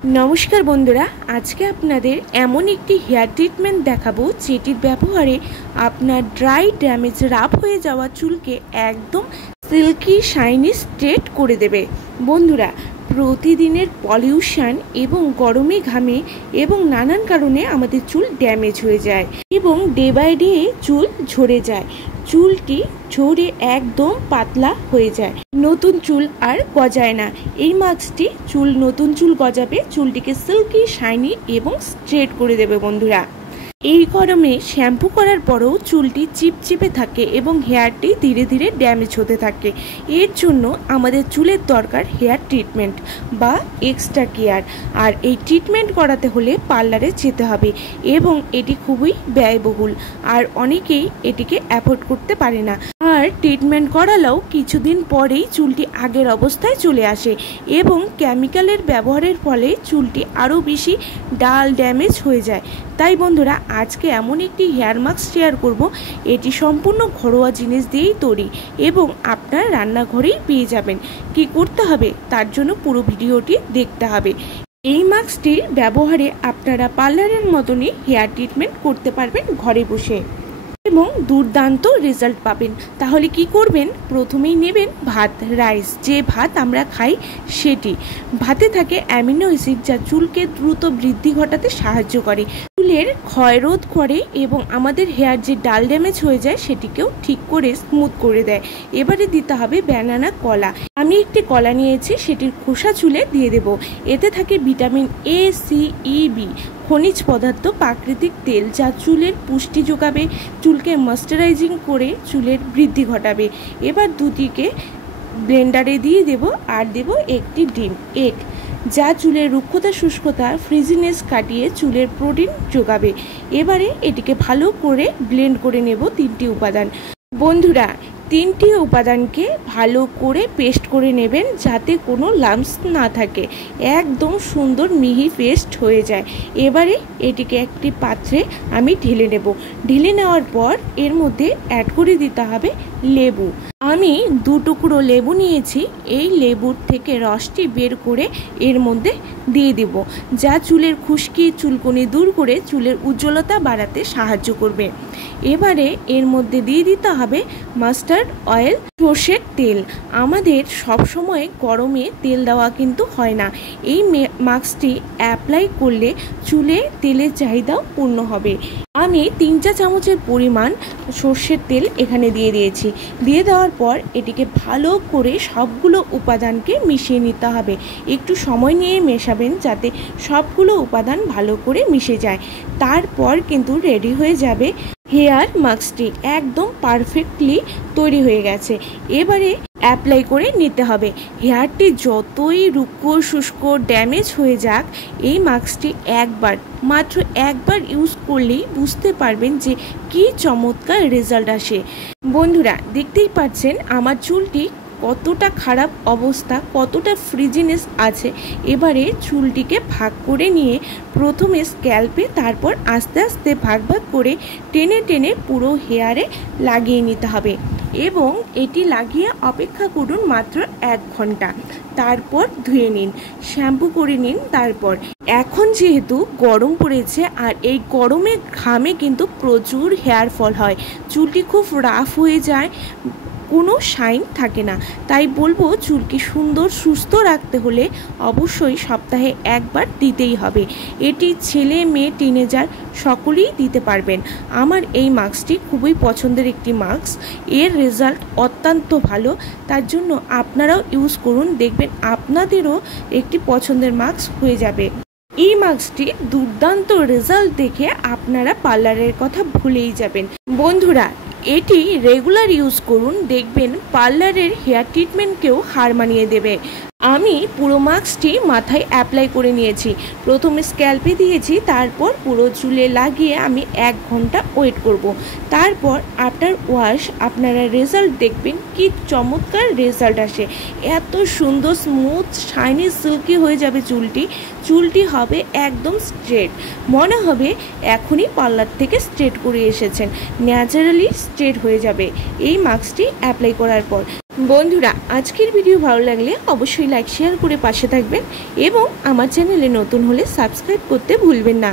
नमस्कार बंधुरा आज के आपनादेर एमन एकटी हेयर ट्रिटमेंट देखाबो जेटिर व्यवहारे आपनार ड्राई डैमेज राफ हये जावा चुलके एकदम सिल्की शाइनी स्ट्रेट करे देबे। बंधुरा प्रतिदिनेर पलिउशन एवं गरमे घामे एवं नानान कारणे आमादेर चुल डैमेज हये जाय एवं डे बाई डे चुल झरे जाय, चुलटी झरे एकदम पातला हये जाय, नतून चुल आर गजाय ना। এই মাস্কটি চুল নতুন চুল গজাবে, চুলটিকে সিল্কি শাইনি এবং স্ট্রেট করে দেবে। বন্ধুরা এই গরমে শ্যাম্পু করার পরেও চুলটি চিপচিপে থাকে এবং হেয়ারটি ধীরে ধীরে ড্যামেজ হতে থাকে। এর জন্য আমাদের চুলের দরকার হেয়ার ট্রিটমেন্ট বা এক্সট্রা কেয়ার। আর এই ট্রিটমেন্ট করাতে হলে পার্লারে যেতে হবে এবং এটি খুবই ব্যয়বহুল আর অনেকেই এটিকে অ্যাফোর্ড করতে পারে না। আর ট্রিটমেন্ট করালেও কিছুদিন পরেই চুলটি আগের অবস্থায় চলে আসে এবং কেমিক্যালের ব্যবহারের ফলে চুলটি আরও বেশি ডাল ড্যামেজ হয়ে যায়। তাই বন্ধুরা আজকে এমন একটি হেয়ার মাস্ক শেয়ার করব, এটি সম্পূর্ণ ঘরোয়া জিনিস দিয়েই তৈরি এবং আপনার রান্নাঘরেই পেয়ে যাবেন। কি করতে হবে তার জন্য পুরো ভিডিওটি দেখতে হবে। এই মাস্কটির ব্যবহারে আপনারা পার্লারের মতনই হেয়ার ট্রিটমেন্ট করতে পারবেন ঘরে বসে এবং দুর্দান্ত রেজাল্ট পাবেন। তাহলে কি করবেন, প্রথমেই নেবেন ভাত, রাইস, যে ভাত আমরা খাই সেটি। ভাতে থাকে অ্যামিনো অ্যাসিড যা চুলকে দ্রুত বৃদ্ধি ঘটাতে সাহায্য করে, চুলের ক্ষয় রোধ করে এবং আমাদের হেয়ার যে ডাল ড্যামেজ হয়ে যায় সেটিকেও ঠিক করে স্মুথ করে দেয়। এবারে দিতে হবে ব্যানানা কলা। আমি একটি কলা নিয়েছি, সেটির খোসা চুলে দিয়ে দেব। এতে থাকে vitamin A, C, E, B, খনিজ পদার্থ, প্রাকৃতিক তেল যা চুলের পুষ্টি যোগাবে, চুলকে ময়েশ্চারাইজিং করে চুলের বৃদ্ধি ঘটাবে। এবার দুটিকে ব্লেন্ডারে দিয়ে দেব আর দেব একটি ডিম, এগ, যা চুলের রুক্ষতা শুষ্কতা ফ্রিজিনেস কাটিয়ে চুলের প্রোটিন যোগাবে। এবারে এটিকে ভালো করে ব্লেন্ড করে নেব তিনটি উপাদান। বন্ধুরা তিনটি উপাদানকে ভালো করে পেস্ট করে নেবেন যাতে কোনো লাম্পস না থাকে, একদম সুন্দর মিহি পেস্ট হয়ে যায়। এবারে এটিকে একটি পাত্রে আমি ঢেলে নেব। ঢেলে নেওয়ার পর এর মধ্যে অ্যাড করে দিতে হবে লেবু। আমি 2 টুকরো লেবু নিয়েছি, এই লেবুর থেকে রসটি বের করে এর মধ্যে দিয়ে দেব, যা চুলের খুশকি চুলকুনি দূর করে চুলের উজ্জ্বলতা বাড়াতে সাহায্য করবে। এবারে এর মধ্যে দিয়ে দিতে হবে মাস্টার্ড অয়েল, সর্ষের তেল। আমাদের সব সময় গরমে তেল দেওয়া কিন্তু হয় না, এই মাস্কটি অ্যাপ্লাই করলে চুলে তেলের চাহিদাও পূর্ণ হবে। আমি 3 চা চামচের পরিমাণ সর্ষের তেল এখানে দিয়ে দিয়েছি। দিয়ে দেওয়ার পর এটিকে ভালো করে সবগুলো উপাদানকে মিশিয়ে নিতে হবে। একটু সময় নিয়ে মেশাবেন যাতে সবগুলো উপাদান ভালো করে মিশে যায়। তারপর কিন্তু রেডি হয়ে যাবে হেয়ার মাস্কটি, একদম পারফেক্টলি তৈরি হয়ে গেছে। এবারে অ্যাপ্লাই করে নিতে হবে। হেয়ারটি যতই রুক্ষ শুষ্ক ড্যামেজ হয়ে যাক, এই মাস্কটি মাত্র একবার ইউজ করলেই বুঝতে পারবেন যে কি চমৎকার রেজাল্ট আসে। বন্ধুরা দেখতেই পাচ্ছেন আমার চুলটি কতটা খারাপ অবস্থা, কতটা ফ্রিজিনেস আছে। এবারে চুলটিকে ভাগ করে নিয়ে প্রথমে স্ক্যাল্পে, তারপর আস্তে আস্তে ভাগ ভাগ করে টেনে টেনে পুরো হেয়ারে লাগিয়ে নিতে হবে এবং এটি লাগিয়ে অপেক্ষা করুন মাত্র 1 ঘন্টা। তারপর ধুয়ে নিন, শ্যাম্পু করে নিন। তারপর এখন যেহেতু গরম পড়েছে আর এই গরমে ঘামে কিন্তু প্রচুর হেয়ার ফল হয়, চুলটি খুব রাফ হয়ে যায়, কোনো শাইন থাকে না। তাই বলবো চুলকে সুন্দর সুস্থ রাখতে হলে অবশ্যই সপ্তাহে একবার দিতেই হবে। এটি ছেলে মেয়ে টিনেজার সকলেই দিতে পারবেন। আমার এই মাস্কটি খুবই পছন্দের একটি মাস্ক, এর রেজাল্ট অত্যন্ত ভালো। তার জন্য আপনারাও ইউজ করুন, দেখবেন আপনাদেরও একটি পছন্দের মাস্ক হয়ে যাবে। এই মাস্কটি দুর্দান্ত রেজাল্ট দেখে আপনারা পার্লারের কথা ভুলেই যাবেন। বন্ধুরা এটি রেগুলার ইউজ করুন, দেখবেন পার্লারের হেয়ার ট্রিটমেন্টকেও হার মানিয়ে দেবে। আমি পুরো মাস্কটি মাথায় অ্যাপ্লাই করে নিয়েছি, প্রথমে স্ক্যাল্পে দিয়েছি, তারপর পুরো চুলে লাগিয়ে আমি 1 ঘন্টা ওয়েট করব। তারপর আফটার ওয়াশ আপনারা রেজাল্ট দেখবেন কি চমৎকার রেজাল্ট আসে। এত সুন্দর স্মুথ শাইনি সিল্কি হয়ে যাবে চুলটি হবে একদম স্ট্রেট, মনে হবে এখনই পার্লার থেকে স্ট্রেট করে এসেছেন, ন্যাচারালি স্ট্রেট হয়ে যাবে এই মাস্কটি অ্যাপ্লাই করার পর। বন্ধুরা আজকের ভিডিও ভালো লাগলে অবশ্যই লাইক শেয়ার করে পাশে থাকবেন এবং আমার চ্যানেলে নতুন হলে সাবস্ক্রাইব করতে ভুলবেন না।